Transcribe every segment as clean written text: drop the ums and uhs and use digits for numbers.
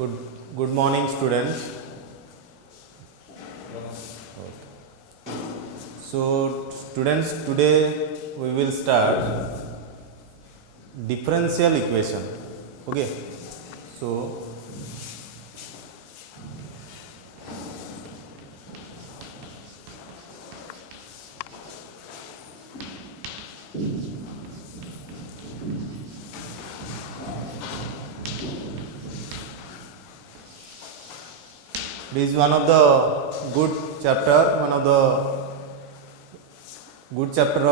Good, good morning, students. So, students, today we will start differential equation. Okay. So, this is one of the good chapter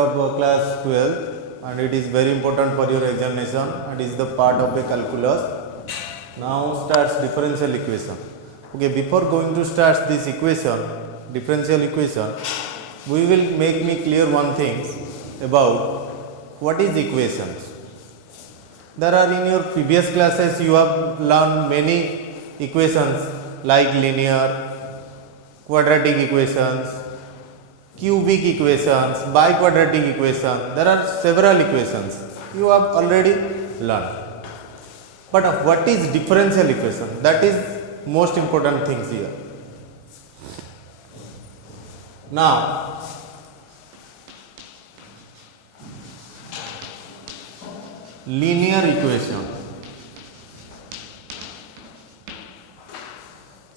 of class 12, and it is very important for your examination and is the part of the calculus. Now starts differential equation. Okay, before going to start this equation, differential equation, we will make me clear one thing about what is equations. There are in your previous classes you have learned many equations like linear, quadratic equations, cubic equations, biquadratic equation. There are several equations you have already learned. But what is differential equation? That is most important things here. Now, linear equation.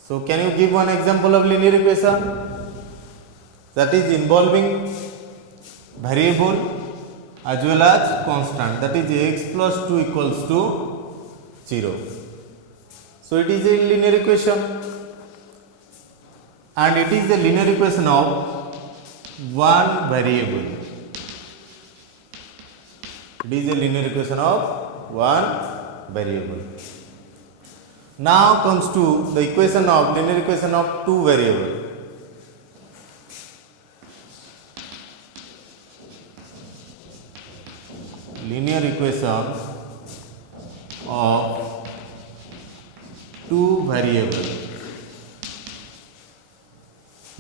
So, can you give one example of linear equation that is involving variable as well as constant, that is x plus 2 equals to 0. So, it is a linear equation and it is a linear equation of one variable. It is a linear equation of one variable. Now comes to the equation of linear equation of two variables. Linear equation of two variables,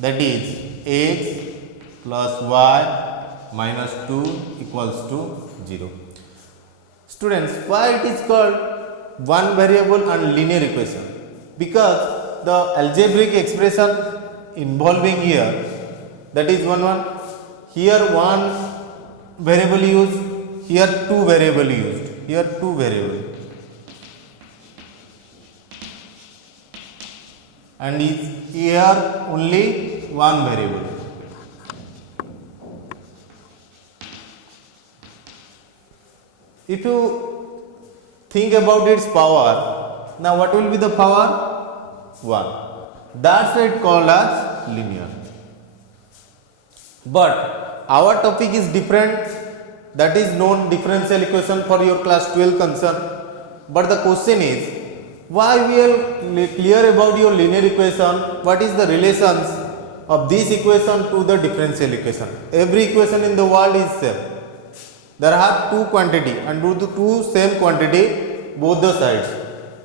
that is x plus y minus 2 equals to 0. Students, why it is called one variable and linear equation? Because the algebraic expression involving here, that is one, here one variable used, here two variable used, here two variable, and is here only one variable. If you think about its power, now what will be the power? 1. That's why it called as linear. But our topic is different, that is known differential equation for your class 12 concern. But the question is, why we are clear about your linear equation, what is the relations of this equation to the differential equation? Every equation in the world is same. There are two quantity and due to two same quantity both the sides,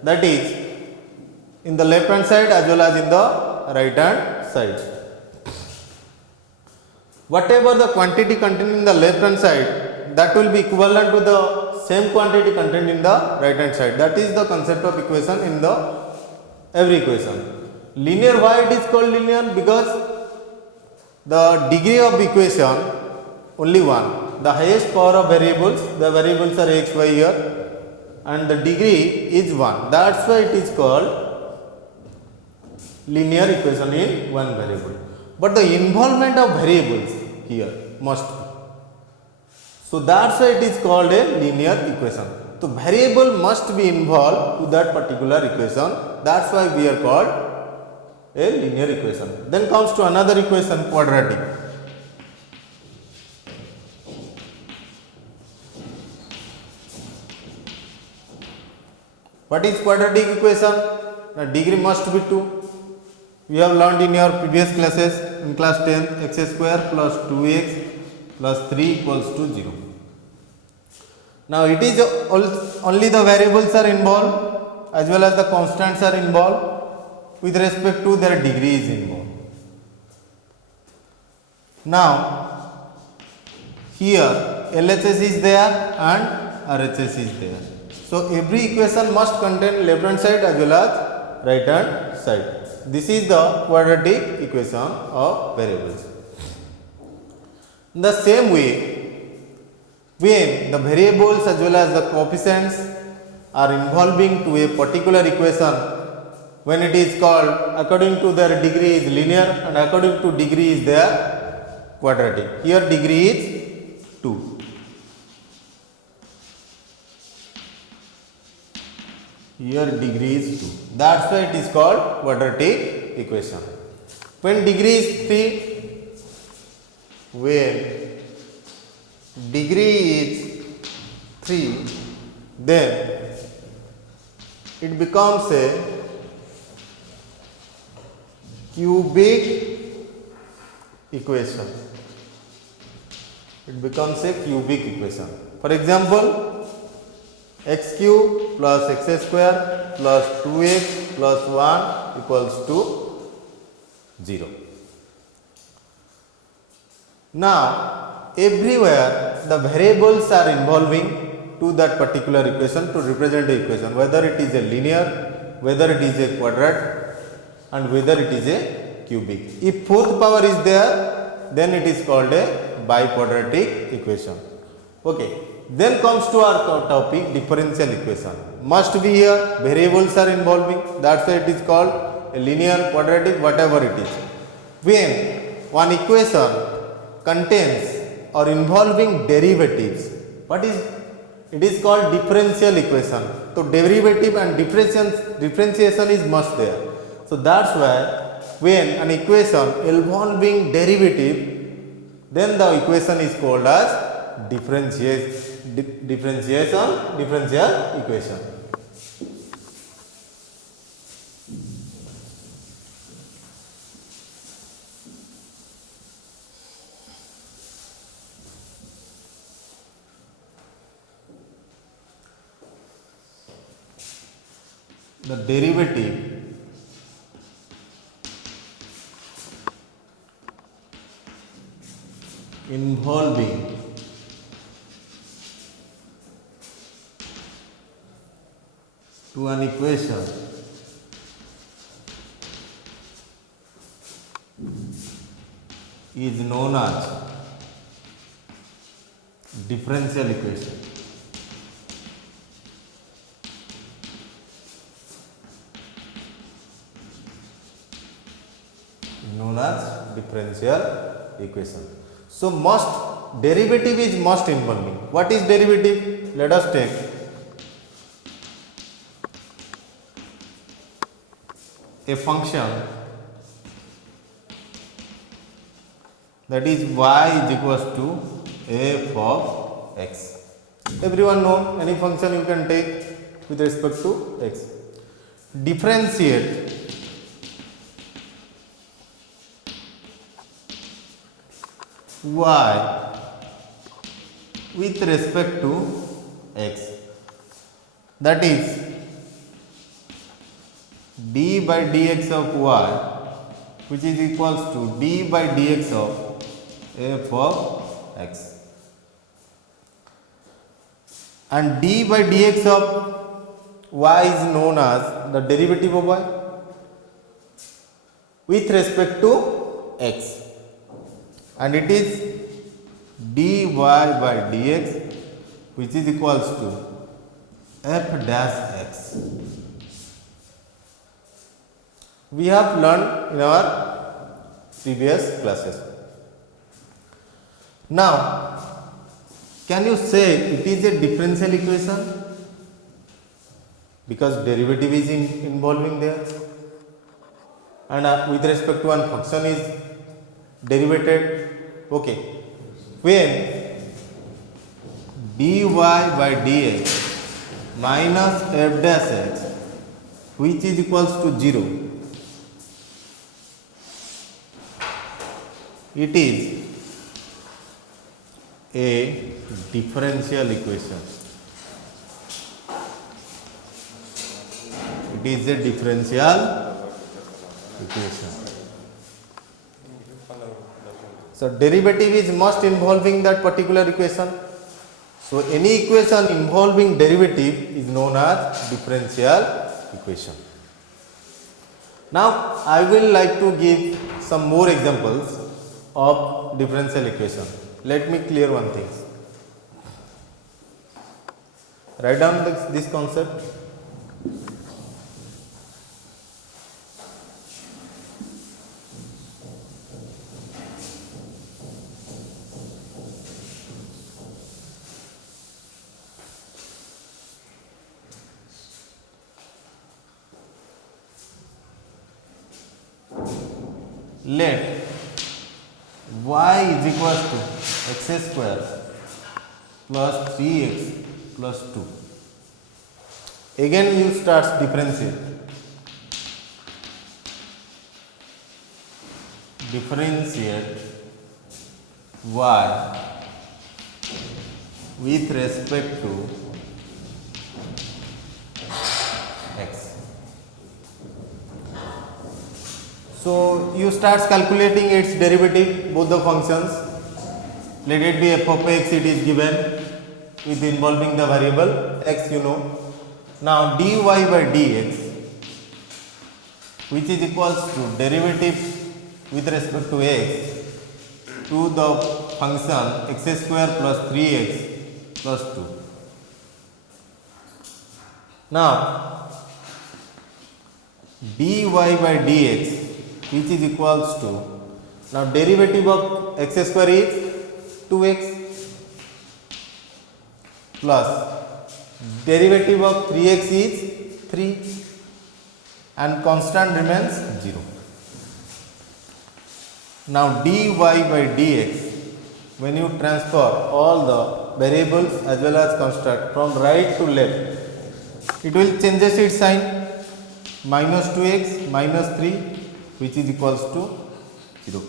that is in the left hand side as well as in the right hand side. Whatever the quantity contained in the left hand side, that will be equivalent to the same quantity contained in the right hand side. That is the concept of equation in the every equation. Linear, why it is called linear? Because the degree of equation only one. The highest power of variables, the variables are x, y here, and the degree is 1. That's why it is called linear equation in one variable. But the involvement of variables here must be. So that's why it is called a linear equation. So variable must be involved to that particular equation. That's why we are called a linear equation. Then comes to another equation, quadratic. What is quadratic equation? The degree must be 2. We have learned in your previous classes in class 10, x square plus 2x plus 3 equals to 0. Now it is only the variables are involved as well as the constants are involved with respect to their degree is involved. Now here LHS is there and RHS is there. So every equation must contain left hand side as well as right hand side. This is the quadratic equation of variables. In the same way, when the variables as well as the coefficients are involving to a particular equation, when it is called according to their degree is linear and according to degree is their quadratic. Here degree is 2. Here degree is 2. That's why it is called quadratic equation. When degree is 3, when degree is 3, then it becomes a cubic equation. It becomes a cubic equation. For example, x cube plus x square plus 2x plus 1 equals to 0. Now, everywhere the variables are involving to that particular equation to represent the equation, whether it is a linear, whether it is a quadratic, and whether it is a cubic. If fourth power is there, then it is called a biquadratic equation. Okay. Then comes to our topic, differential equation. Must be here, variables are involving, that's why it is called a linear, quadratic, whatever it is. When one equation contains or involving derivatives, what is it is called differential equation. So derivative and differentiation is must there. So that's why when an equation involving derivative, then the equation is called as differential equation. The derivative involving to an equation is known as differential equation. Known as differential equation. So must derivative is must involving. What is derivative? Let us take a function that is y is equals to f of x. Everyone know any function you can take with respect to x. Differentiate y with respect to x, that is d by dx of y, which is equals to d by dx of f of x, and d by dx of y is known as the derivative of y with respect to x, and it is dy by dx, which is equals to f dash x. We have learned in our previous classes. Now, can you say it is a differential equation? Because derivative is involving there, and with respect to one function is derivated. Okay, when dy by dx minus f dash x, which is equals to 0, it is a differential equation. It is a differential equation. So derivative is must involving that particular equation. So any equation involving derivative is known as differential equation. Now I will like to give some more examples of differential equation. Let me clear one thing. Write down this concept. Let y is equal to x square plus 3x plus 2. Again you start differentiate. Differentiate y with respect to x. So you start calculating its derivative, both the functions. Let it be f of x, it is given with involving the variable x, you know. Now dy by dx, which is equals to derivative with respect to x to the function x square plus 3x plus 2. Now dy by dx, which is equals to, now derivative of x square is 2x plus derivative of 3x is 3 and constant remains 0. Now dy by dx, when you transfer all the variables as well as constant from right to left, it will changes its sign, minus 2x minus 3, which is equals to 0.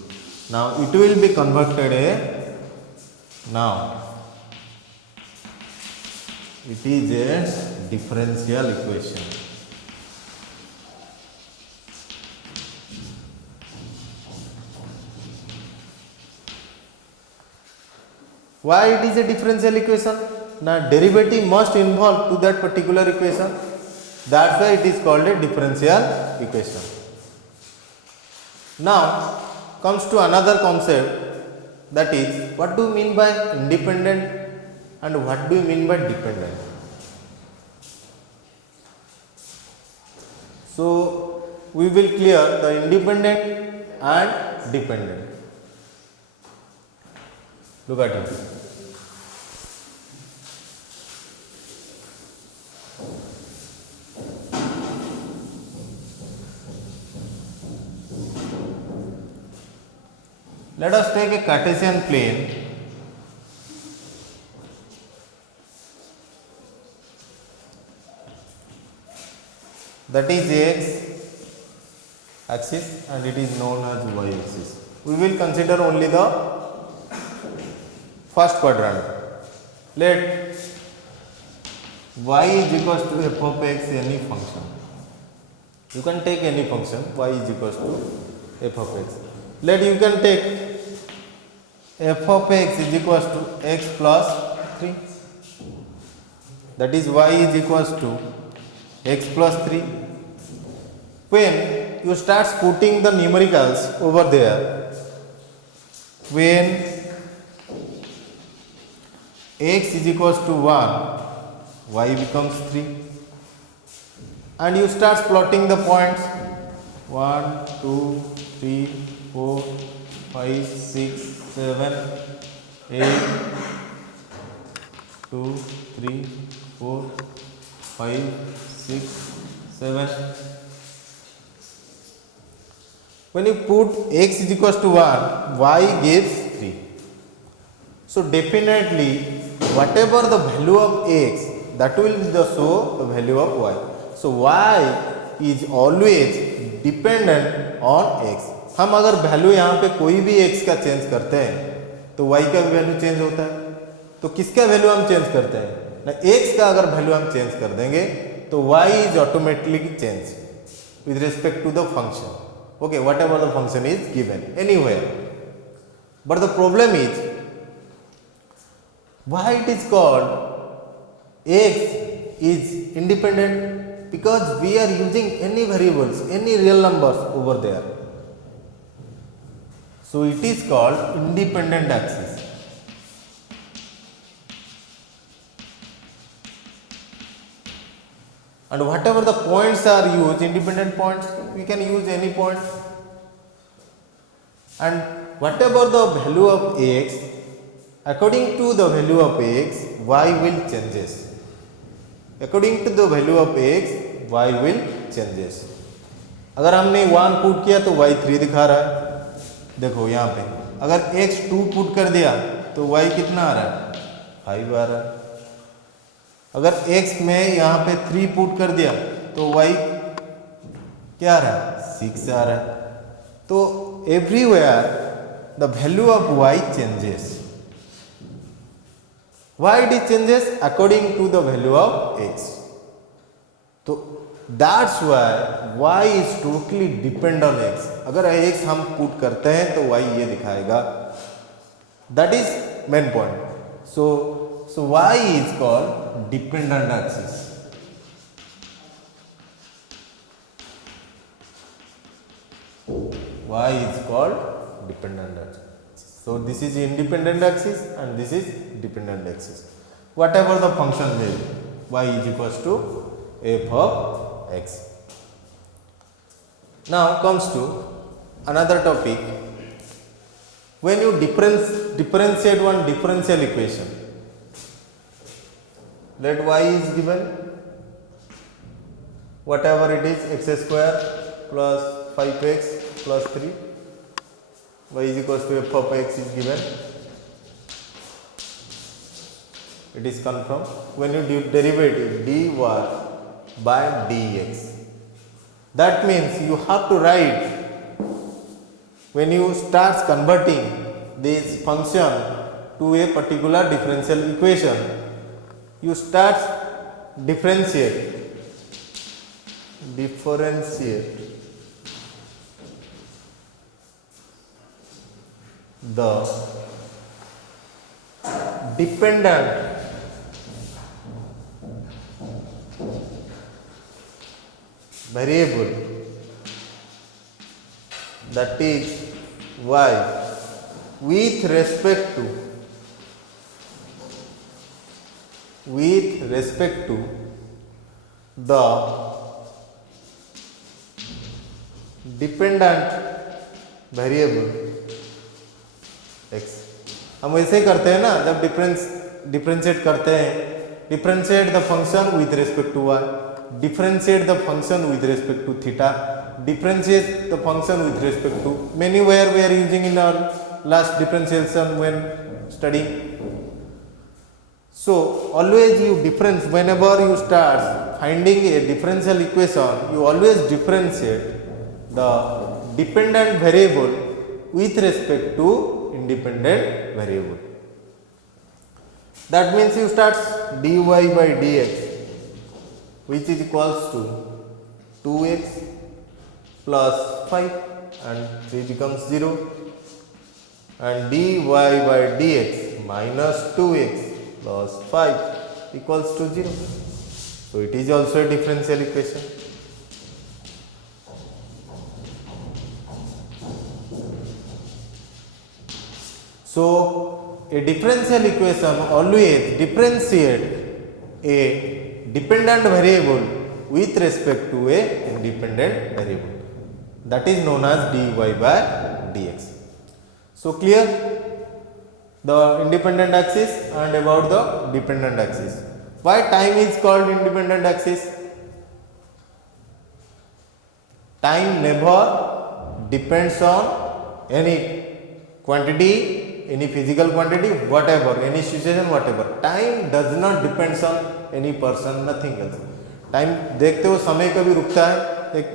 Now it will be converted now it is a differential equation. Why it is a differential equation? Now derivative must involve to that particular equation. That's why it is called a differential equation. Now comes to another concept, that is, what do you mean by independent and what do you mean by dependent? So we will clear the independent and dependent. Look at it. Let us take a Cartesian plane that is x axis and it is known as y axis. We will consider only the first quadrant. Let y is equals to f of x, any function. You can take any function, y is equals to f of x. Let you can take f of x is equals to x plus 3, that is y is equals to x plus 3. When you start putting the numericals over there, when x is equals to 1, y becomes 3, and you start plotting the points 1, 2, 3, 4, 5, 6, 7, 8, 2, 3, 4, 5, 6, 7. When you put x is equals to 1, y gives 3. So definitely whatever the value of x, that will show the value of y. So y is always dependent on x. हम अगर value यहाँ पे कोई भी x का change करते हैं तो y का भी वैल्यू चेंज होता है. तो किसका वैल्यू हम चेंज करते हैं ना, x का अगर वैल्यू हम चेंज कर देंगे तो y is automatically change with respect to the function. Okay, whatever the function is given anywhere. But the problem is, why it is called x is independent because we are using any variables, any real numbers over there. So it is called independent axis. And whatever the points are used, independent points, we can use any point. And whatever the value of x, according to the value of x, y will changes. According to the value of x, y will changes. अगर हमने 1 put किया तो y 3 दिखा रहा है, देखो यहाँ पे. अगर x 2 पुट कर दिया तो y कितना आ रहा है, 5 आ रहा है. अगर x में यहाँ पे 3 पुट कर दिया तो y क्या आ रहा है, 6 आ रहा है. तो everywhere the value of y changes. Why it changes? According to the value of x. तो that's why y is totally depend on x. अगर x हम पुट करते हैं तो y ये दिखाएगा. That is main point. So y is called dependent axis. Y is called dependent axis. So this is independent axis and this is dependent axis. Whatever the function value, y is equals to f of x. Now comes to another topic. When you differentiate one differential equation, let y is given, whatever it is, x square plus 5x plus 3, y is equals to f of x is given. It is confirmed. When you do derivative dy by dx, that means you have to write, when you start converting this function to a particular differential equation, you start differentiate the dependent variable, that is y, with respect to the dependent variable x. हम वैसे करते हैं ना, जब differentiate करते हैं, differentiate the function with respect to y, differentiate the function with respect to theta, differentiate the function with respect to many where we are using in our last differentiation when studying. So always you difference, whenever you start finding a differential equation, you always differentiate the dependent variable with respect to independent variable. That means you start dy by dx, which is equals to 2x plus 5 and 3 becomes 0, and dy by dx minus 2x plus 5 equals to 0. So it is also a differential equation. So a differential equation always differentiate a dependent variable with respect to a independent variable, that is known as dy by dx. So clear the independent axis and about the dependent axis. Why time is called independent axis? Time never depends on any quantity, any physical quantity, whatever, any situation, whatever. Time does not depends on any person, nothing else. Time देखते हो समय कभी रुकता है, एक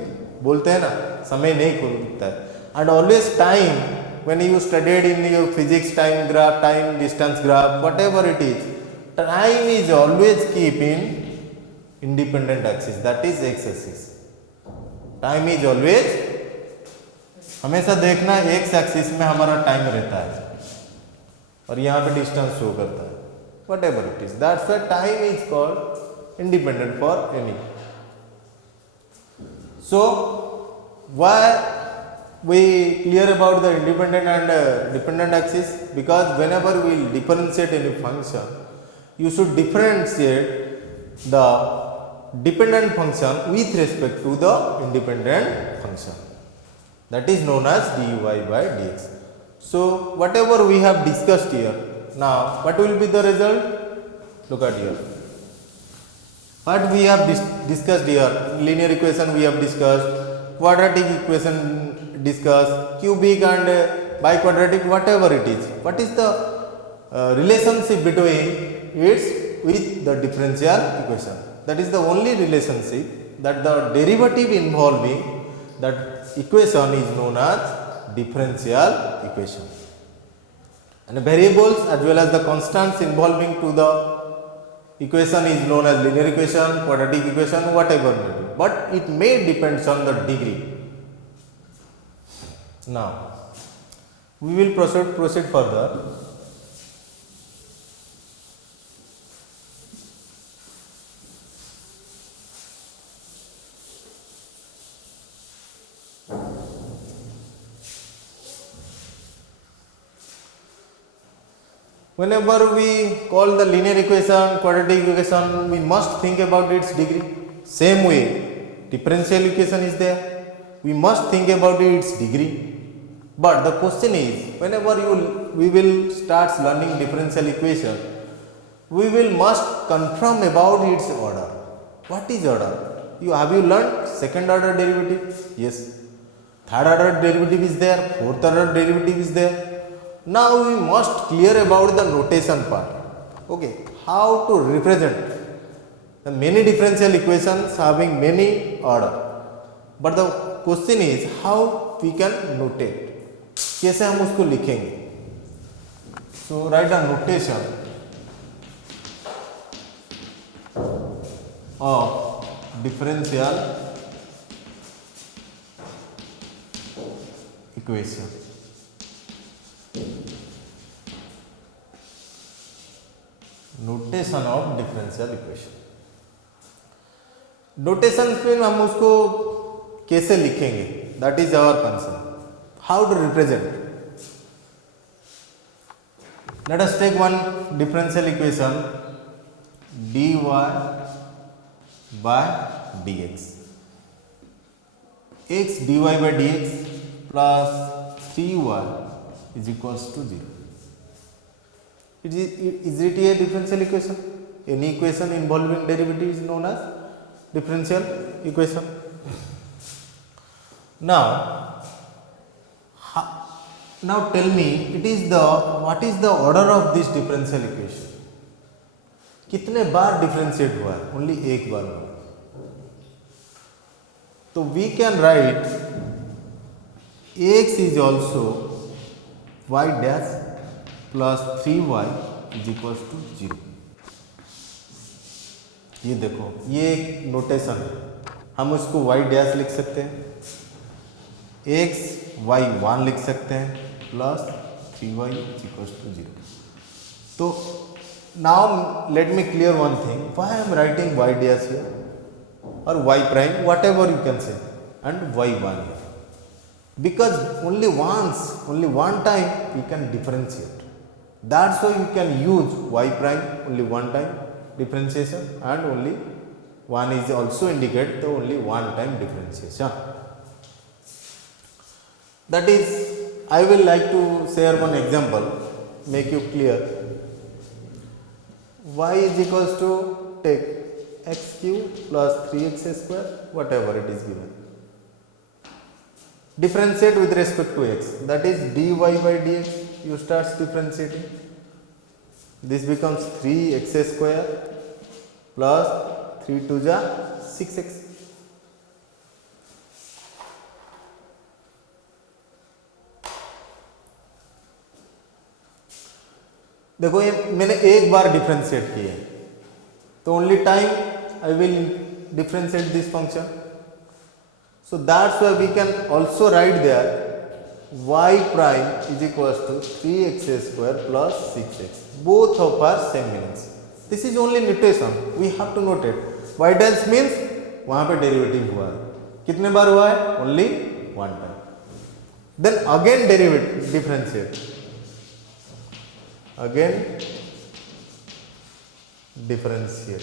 बोलते हैं ना, समय नहीं रुकता है. And always time, when you studied in your physics time graph, time distance graph, whatever it is, time is always keep in independent axis, that is x axis. Time is always, हमेशा देखना x axis में हमारा time रहता है और यहाँ पे distance show करता है. Whatever it is, that's why time is called independent for any. So why we clear about the independent and dependent axis? Because whenever we will differentiate any function, you should differentiate the dependent function with respect to the independent function, that is known as dy by dx. So whatever we have discussed here, now what will be the result? Look at here. What we have discussed here, linear equation we have discussed, quadratic equation discussed, cubic and biquadratic, whatever it is. What is the relationship between its with the differential equation? That is the only relationship, that the derivative involving that equation is known as differential equation, and variables as well as the constants involving to the equation is known as linear equation, quadratic equation, whatever may be, but it may depends on the degree. Now we will proceed further. Whenever we call the linear equation, quadratic equation, we must think about its degree. Same way, differential equation is there, we must think about its degree. But the question is, whenever we will start learning differential equation, we will must confirm about its order. What is order? Have you learned second order derivative? Yes. Third order derivative is there, fourth order derivative is there. Now we must clear about the notation part. Okay, how to represent the many differential equations having many order. But the question is how we can notate. कैसे हम उसको लिखेंगे? So write a notation of differential equation. Notation of differential equation. Notation में हम उसको कैसे लिखेंगे? That is our concern. How to represent? Let us take one differential equation, dy by dx. X dy by dx plus 3y is equals to 0. Is it a differential equation? Any equation involving derivative is known as differential equation. Now tell me, what is the order of this differential equation? कितने बार differentiate हुआ है? Only एक बार हुआ. तो we can write x is also y dash plus 3y is equals to 0. ये देखो, ये एक नोटेशन है, हम उसको y डैश लिख सकते हैं, x y1 लिख सकते हैं plus 3y is equals to 0. तो now let me clear one thing, why I am writing y dash here or y prime, whatever you can say, and y1 here, because only one time we can differentiate. That's why you can use y prime only one time differentiation, and only one is also indicate the only one time differentiation. That is, I will like to share one example, make you clear. Y is equals to, take x cube plus 3x square, whatever it is given. Differentiate with respect to x, that is dy by dx, you start differentiating. This becomes 3x square plus 3 to the 6x. देखो ये मैंने एक बार differentiate किया है, तो only time I will differentiate this function. So that's why we can also write there y prime is equals to 3x square plus 6x. Both of are same meanings. This is only notation. We have to note it. Y dash means वहाँ पे derivative हुआ है, कितने बार हुआ है? Only one time. Then again derivative differentiate, again differentiate.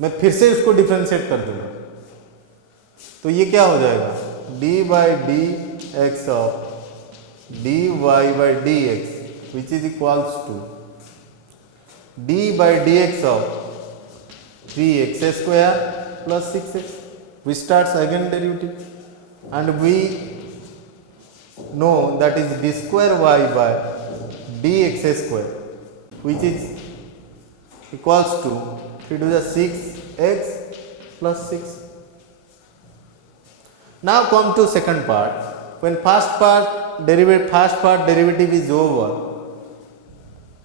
मैं फिर से उसको डिफरेंशिएट कर दूंगा तो ये क्या हो जाएगा? D by d x of d y by d x which is equals to d by d x of 3x square plus 6x. We start again derivative and we know that is d square y by dx square which is equals to 3 to the 6x plus 6. Now come to second part. When first part derivative is over,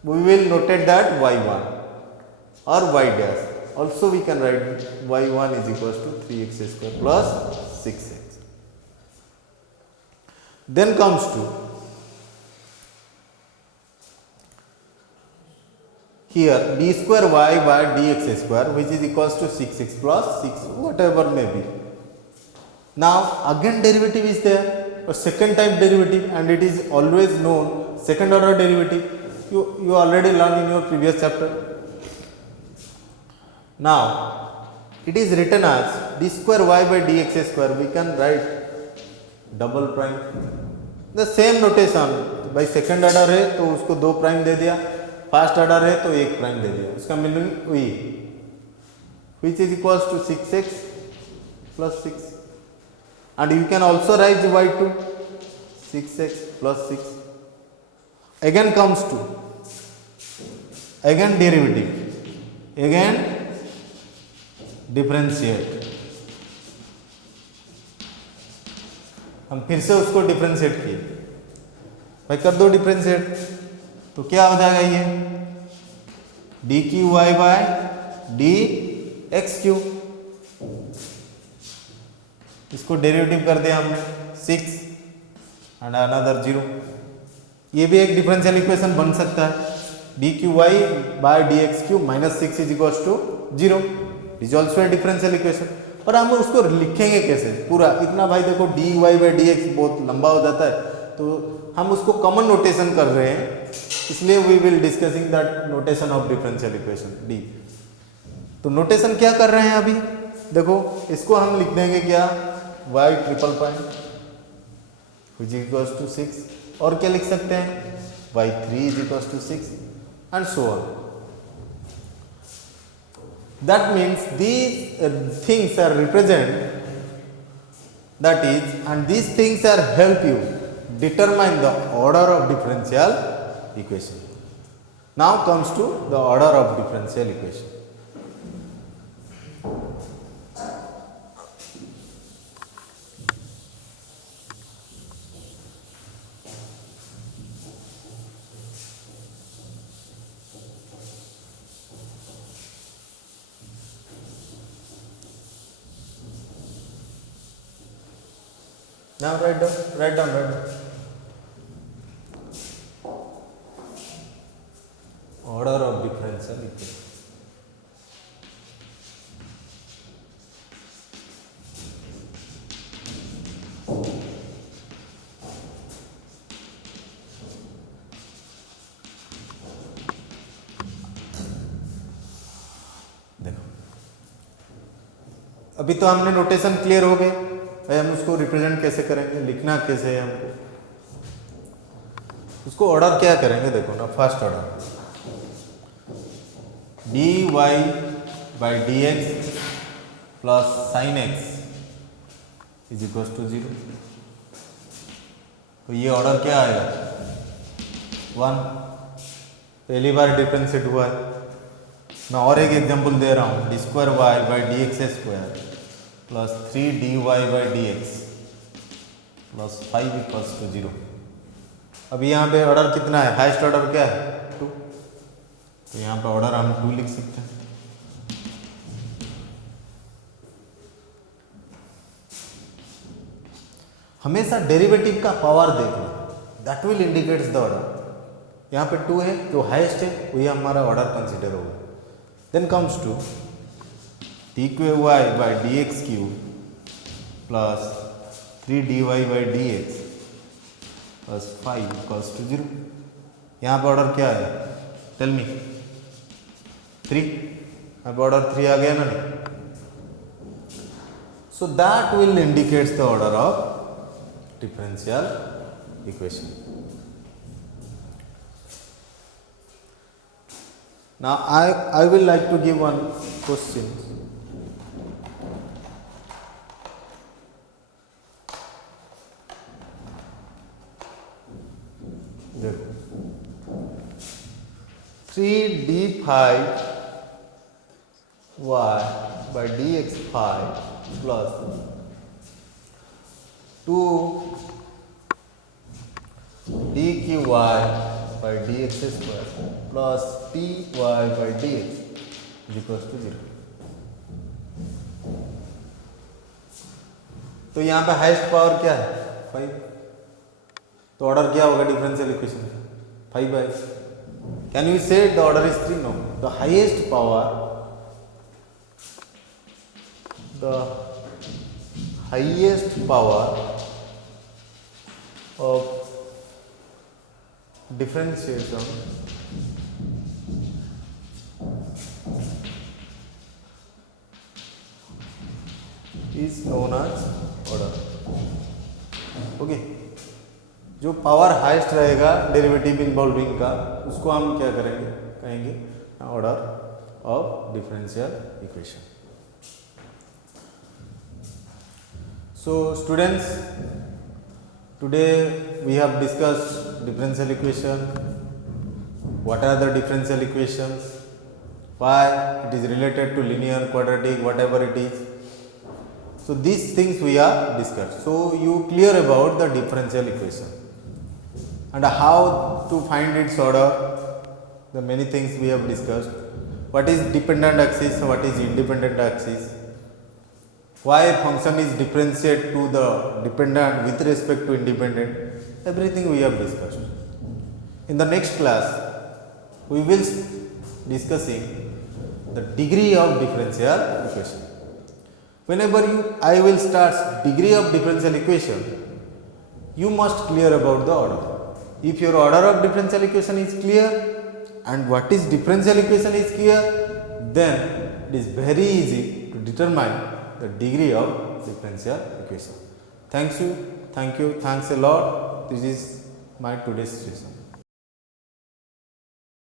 we will notate that y1 or y dash. Also we can write y1 is equals to 3x square plus 6x. Then comes to here d square y by dx square which is equals to 6x plus 6 whatever may be. Now again derivative is there, a second type derivative, and it is always known second order derivative. You already learned in your previous chapter. Now it is written as d square y by dx square. We can write double prime. The same notation. by second order है तो उसको 2 prime दे दिया, first order है तो 1 prime दे दिया. उसका meaning वही which is equals to 6x plus 6 and you can also write y2 6x plus 6. Again comes to again derivative, again differentiate. हम फिर से उसको डिफरेंशिएट किए. भाई कर दो डिफरेंशिएट तो क्या हो जाएगा? ये d cube y by d x cube. इसको डेरिवेटिव कर दिया हमने 6 एंड अनदर 0. ये भी एक डिफरेंशियल इक्वेशन बन सकता है. D cube y by d x cube minus 6 is equals to 0. Is also a differential equation. पर हम उसको लिखेंगे कैसे पूरा? इतना भाई देखो d y by d x बहुत लंबा हो जाता है तो हम उसको कॉमन नोटेशन कर रहे हैं, इसलिए we will discussing that notation of differential equation d. तो नोटेशन क्या कर रहे हैं अभी देखो, इसको हम लिख देंगे क्या? Y triple prime which is equals to 6. और क्या लिख सकते हैं? Y 3 is equals to 6 and so on. That means these things are represent, that is, and these things are help you determine the order of differential equation. Now comes to the order of differential equation. Now write down. Order of differential equation. देखो अभी तो हमने notation clear हो गए. भाई हम उसको represent कैसे करेंगे, लिखना कैसे है हमको, उसको ऑर्डर क्या करेंगे? देखो ना, first order d y by d x plus sine x is equal to 0. तो ये ऑर्डर क्या आएगा? 1. पहली बार डिफरेंशिएट हुआ है. मैं और एक एग्जांपल दे रहा हूँ. D square y by d x square plus 3 dy by d x plus 5 equals to 0. अभी यहाँ पे ऑर्डर कितना है? हाईएस्ट ऑर्डर क्या है? 2. तो यहाँ पे ऑर्डर हम 2 लिख सकते हैं. हमेशा डेरिवेटिव का पावर देखना, that will indicates the order. यहाँ पे 2 है, जो हाईएस्ट है वही हमारा ऑर्डर कंसिडर होगा. Then comes to d cube y by d x cube plus 3 dy by dx plus 5 equals to 0. यहाँ पे ऑर्डर क्या है? Tell me. 3. यहाँ पे ऑर्डर 3 आ गया ना नहीं? So that will indicates the order of differential equation. Now I will like to give one question. देखो 3 d phi y by dx phi plus 2 dqy by dx square plus ty by dx is equals to 0. तो यहाँ पे highest power क्या है? 5. तो order क्या होगा differential equation? 5 by. Can you say the order is 3? No. The highest power of differentiation is known as order. Okay. जो power highest रहेगा डेरिवेटिव इन्वॉल्विंग का, उसको हम क्या करेंगे? कहेंगे order of differential equation. So students, today we have discussed differential equation. What are the differential equations? Why it is related to linear, quadratic, whatever it is. So these things we are discussed. So you clear about the differential equation and how to find its order. The many things we have discussed. What is dependent axis? What is independent axis? Why a function is differentiated to the dependent with respect to independent, everything we have discussed. In the next class, we will discussing the degree of differential equation. Whenever I will start degree of differential equation, you must clear about the order. If your order of differential equation is clear and what is differential equation is clear, then it is very easy to determine the degree of differential equation. Thank you, thanks a lot. This is my today's session.